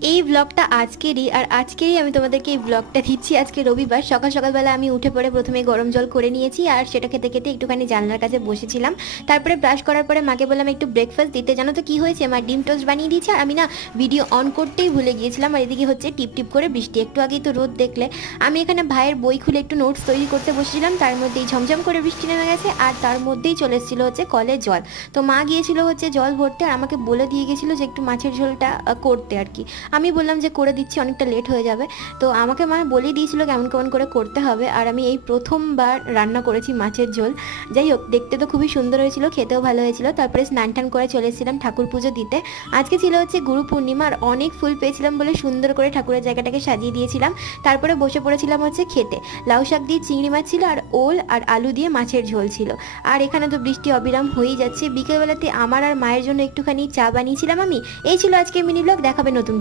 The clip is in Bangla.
এই ব্লগটা আজকেরই, আর আজকেরই আমি তোমাদেরকে এই ব্লগটা দিচ্ছি। আজকে রবিবার সকালবেলা আমি উঠে পড়ে প্রথমে গরম জল করে নিয়েছি, আর সেটা খেতে খেতে একটুখানি জানলার কাছে বসেছিলাম। তারপরে ব্রাশ করার পরে মাকে বললাম একটু ব্রেকফাস্ট দিতে। জানো তো কি হয়েছে, মা ডিম টোস্ট বানিয়ে দিয়েছে, আর আমি না ভিডিও অন করতেই ভুলে গিয়েছিলাম। আর এদিকে হচ্ছে টিপ টিপ করে বৃষ্টি, একটু আগেই তো রোদ দেখলে। আমি এখানে ভাইয়ের বই খুলে একটু নোটস তৈরি করতে বসেছিলাম, তার মধ্যেই ঝমঝম করে বৃষ্টি নেমে গেছে, আর তার মধ্যেই চলে এসেছিলো হচ্ছে কলের জল। তো মা গিয়েছিল হচ্ছে জল ভরতে, আর আমাকে বলে দিয়ে গেছিলো যে একটু মাছের ঝোলটা করতে আর কি। আমি বললাম যে করে দিচ্ছি, অনেকটা লেট হয়ে যাবে। তো আমাকে মা বলেই দিয়েছিল কেমন কেমন করে করতে হবে, আর আমি এই প্রথমবার রান্না করেছি মাছের ঝোল। যাই হোক, দেখতে তো খুবই সুন্দর হয়েছিল, খেতেও ভালো হয়েছিল। তারপরে স্নান টান করে চলে এসেছিলাম ঠাকুর পুজো দিতে। আজকে ছিল হচ্ছে গুরু পূর্ণিমা, আর অনেক ফুল পেয়েছিলাম বলে সুন্দর করে ঠাকুরের জায়গাটাকে সাজিয়ে দিয়েছিলাম। তারপরে বসে পড়েছিলাম হচ্ছে খেতে। লাউ শাক দিয়ে চিংড়ি মাছ ছিল, আর ওল আর আলু দিয়ে মাছের ঝোল ছিল। আর এখানে তো বৃষ্টি অবিরাম হয়েই যাচ্ছে। বিকেলবেলাতে আমার আর মায়ের জন্য একটুখানি চা বানিয়েছিলাম আমি। এই ছিল আজকে মিনি ব্লগ, দেখাবে নতুন